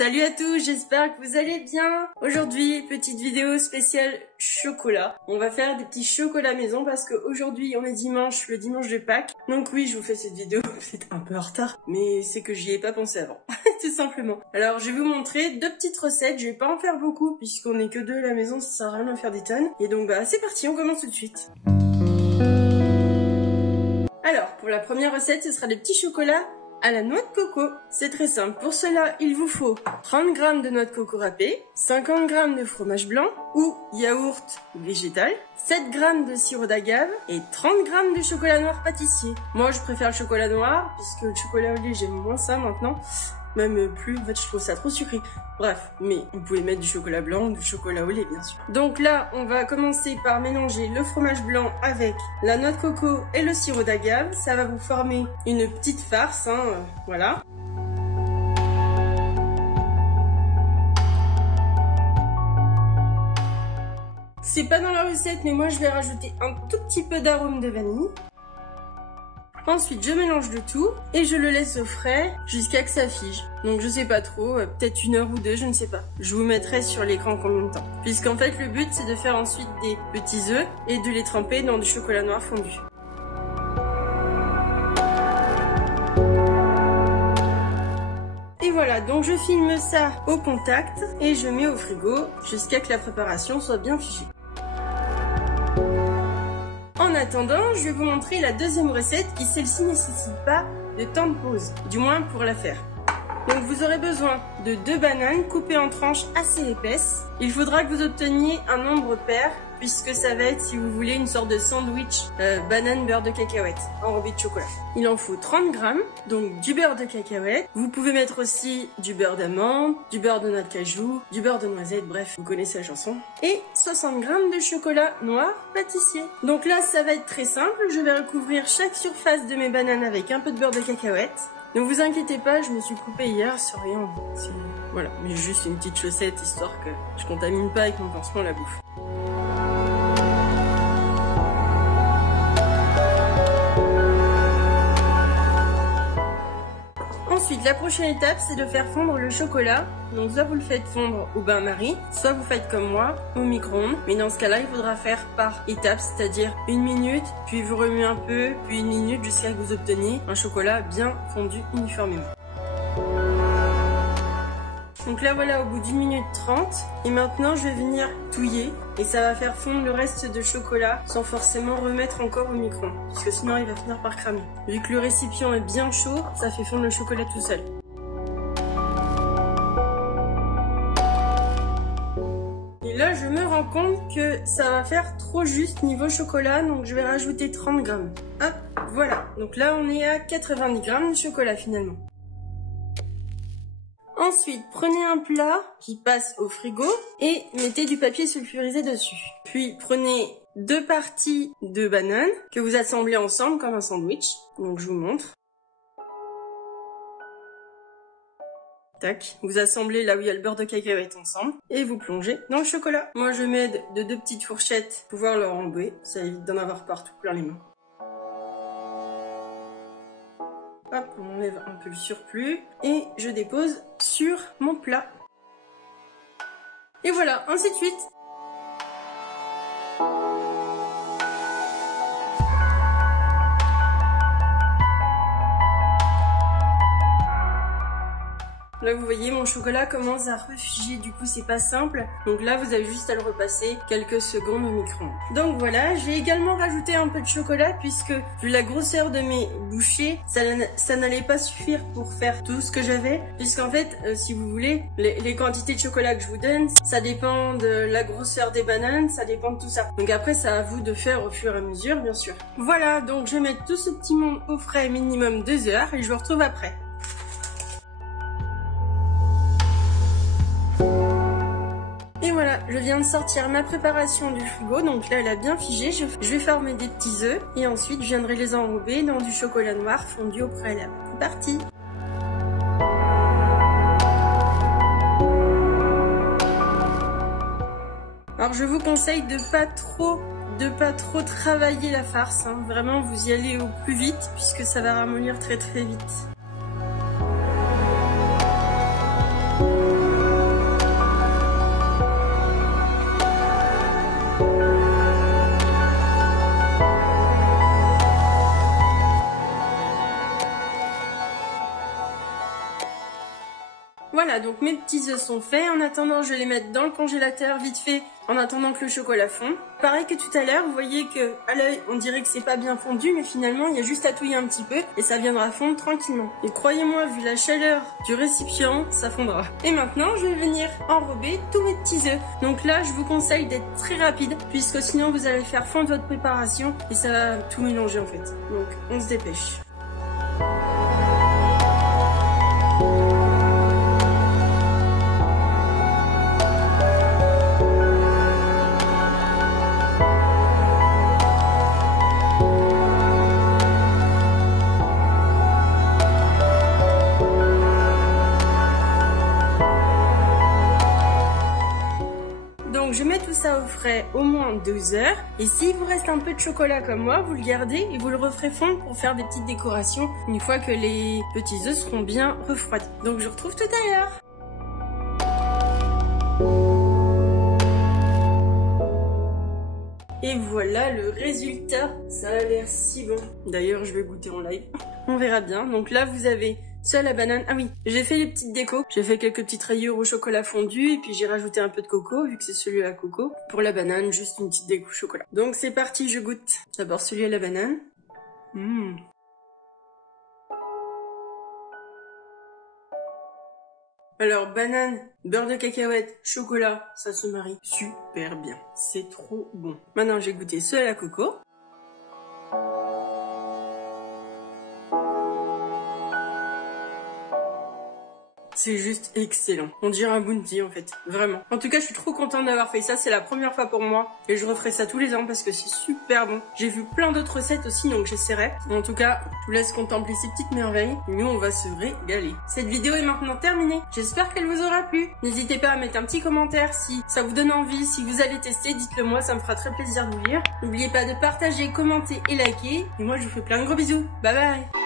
Salut à tous, j'espère que vous allez bien. Aujourd'hui, petite vidéo spéciale chocolat. On va faire des petits chocolats maison parce qu'aujourd'hui on est dimanche, le dimanche de Pâques. Donc oui, je vous fais cette vidéo, c'est un peu en retard, mais c'est que j'y ai pas pensé avant, tout simplement. Alors je vais vous montrer deux petites recettes, je vais pas en faire beaucoup puisqu'on est que deux à la maison, ça sert à rien d'en faire des tonnes. Et donc bah c'est parti, on commence tout de suite. Alors, pour la première recette, ce sera des petits chocolats à la noix de coco. C'est très simple. Pour cela, il vous faut 30 g de noix de coco râpée, 50 g de fromage blanc ou yaourt végétal, 7 g de sirop d'agave et 30 g de chocolat noir pâtissier. Moi, je préfère le chocolat noir puisque le chocolat au lait, j'aime moins ça maintenant. Même plus, en fait je trouve ça trop sucré. Bref, mais vous pouvez mettre du chocolat blanc ou du chocolat au lait bien sûr. Donc là, on va commencer par mélanger le fromage blanc avec la noix de coco et le sirop d'agave. Ça va vous former une petite farce, voilà. C'est pas dans la recette, mais moi je vais rajouter un tout petit peu d'arôme de vanille. Ensuite, je mélange le tout et je le laisse au frais jusqu'à que ça fige. Donc je sais pas trop, peut-être 1 heure ou 2, je ne sais pas. Je vous mettrai sur l'écran combien de temps. Puisqu'en fait, le but c'est de faire ensuite des petits œufs et de les tremper dans du chocolat noir fondu. Et voilà, donc je filme ça au contact et je mets au frigo jusqu'à que la préparation soit bien figée. En attendant, je vais vous montrer la deuxième recette qui celle-ci nécessite pas de temps de pause, du moins pour la faire. Donc vous aurez besoin de 2 bananes coupées en tranches assez épaisses. Il faudra que vous obteniez un nombre pair puisque ça va être, si vous voulez, une sorte de sandwich banane beurre de cacahuète enrobé de chocolat. Il en faut 30 g, donc du beurre de cacahuète. Vous pouvez mettre aussi du beurre d'amande, du beurre de noix de cajou, du beurre de noisette, bref, vous connaissez la chanson. Et 60 g de chocolat noir pâtissier. Donc là, ça va être très simple. Je vais recouvrir chaque surface de mes bananes avec un peu de beurre de cacahuète. Ne vous inquiétez pas, je me suis coupée hier, c'est rien. Voilà, mais juste une petite chaussette histoire que je contamine pas avec mon pansement la bouffe. Ensuite, la prochaine étape, c'est de faire fondre le chocolat. Donc soit vous le faites fondre au bain-marie, soit vous faites comme moi, au micro-ondes. Mais dans ce cas-là, il faudra faire par étapes, c'est-à-dire 1 minute, puis vous remuez un peu, puis 1 minute jusqu'à ce que vous obteniez un chocolat bien fondu uniformément. Donc là voilà au bout d'1 minute 30 et maintenant je vais venir touiller et ça va faire fondre le reste de chocolat sans forcément remettre encore au micro-ondes parce que sinon il va finir par cramer. Vu que le récipient est bien chaud, ça fait fondre le chocolat tout seul. Et là je me rends compte que ça va faire trop juste niveau chocolat donc je vais rajouter 30 g. Hop, voilà. Donc là on est à 90 g de chocolat finalement. Ensuite, prenez un plat qui passe au frigo et mettez du papier sulfurisé dessus. Puis prenez 2 parties de bananes que vous assemblez ensemble comme un sandwich. Donc je vous montre. Tac, vous assemblez là où il y a le beurre de cacahuète ensemble et vous plongez dans le chocolat. Moi je m'aide de 2 petites fourchettes pour pouvoir le rembourrer, ça évite d'en avoir partout plein les mains. Hop, on enlève un peu le surplus et je dépose sur mon plat. Et voilà, ainsi de suite. Là vous voyez mon chocolat commence à refiger, du coup c'est pas simple. Donc là vous avez juste à le repasser quelques secondes au micro-ondes. Donc voilà, j'ai également rajouté un peu de chocolat puisque vu la grosseur de mes bouchées, ça n'allait pas suffire pour faire tout ce que j'avais. Puisqu'en fait, si vous voulez, les quantités de chocolat que je vous donne, ça dépend de la grosseur des bananes, ça dépend de tout ça. Donc après c'est à vous de faire au fur et à mesure bien sûr. Voilà, donc je vais mettre tout ce petit monde au frais minimum 2 heures et je vous retrouve après. Et voilà, je viens de sortir ma préparation du frigo, donc là elle a bien figé, je vais former des petits œufs et ensuite je viendrai les enrober dans du chocolat noir fondu au préalable. C'est parti! Alors je vous conseille de pas trop travailler la farce, hein. Vraiment vous y allez au plus vite puisque ça va ramollir très vite. Voilà, donc mes petits œufs sont faits. En attendant, je vais les mettre dans le congélateur vite fait, en attendant que le chocolat fonde. Pareil que tout à l'heure, vous voyez que à l'œil, on dirait que c'est pas bien fondu, mais finalement, il y a juste à touiller un petit peu et ça viendra fondre tranquillement. Et croyez-moi, vu la chaleur du récipient, ça fondra. Et maintenant, je vais venir enrober tous mes petits œufs. Donc là, je vous conseille d'être très rapide, puisque sinon, vous allez faire fondre votre préparation et ça va tout mélanger en fait. Donc, on se dépêche. Donc je mets tout ça au frais au moins 2 heures. Et s'il vous reste un peu de chocolat comme moi, vous le gardez et vous le referez fondre pour faire des petites décorations une fois que les petits œufs seront bien refroidis. Donc je vous retrouve tout à l'heure. Et voilà le résultat, ça a l'air si bon. D'ailleurs je vais goûter en live, on verra bien. Donc là vous avez soit la banane, ah oui, j'ai fait les petites décos, j'ai fait quelques petites rayures au chocolat fondu et puis j'ai rajouté un peu de coco vu que c'est celui à coco. Pour la banane, juste une petite déco chocolat. Donc c'est parti, je goûte. D'abord celui à la banane. Alors, banane, beurre de cacahuète, chocolat, ça se marie super bien. C'est trop bon. Maintenant, j'ai goûté ceux à la coco. C'est juste excellent. On dirait un bounty en fait, vraiment. En tout cas, je suis trop contente d'avoir fait ça. C'est la première fois pour moi et je referai ça tous les ans parce que c'est super bon. J'ai vu plein d'autres recettes aussi, donc j'essaierai. En tout cas, je vous laisse contempler ces petites merveilles. Et nous, on va se régaler. Cette vidéo est maintenant terminée. J'espère qu'elle vous aura plu. N'hésitez pas à mettre un petit commentaire si ça vous donne envie. Si vous allez tester, dites-le moi, ça me fera très plaisir de vous lire. N'oubliez pas de partager, commenter et liker. Et moi, je vous fais plein de gros bisous. Bye bye.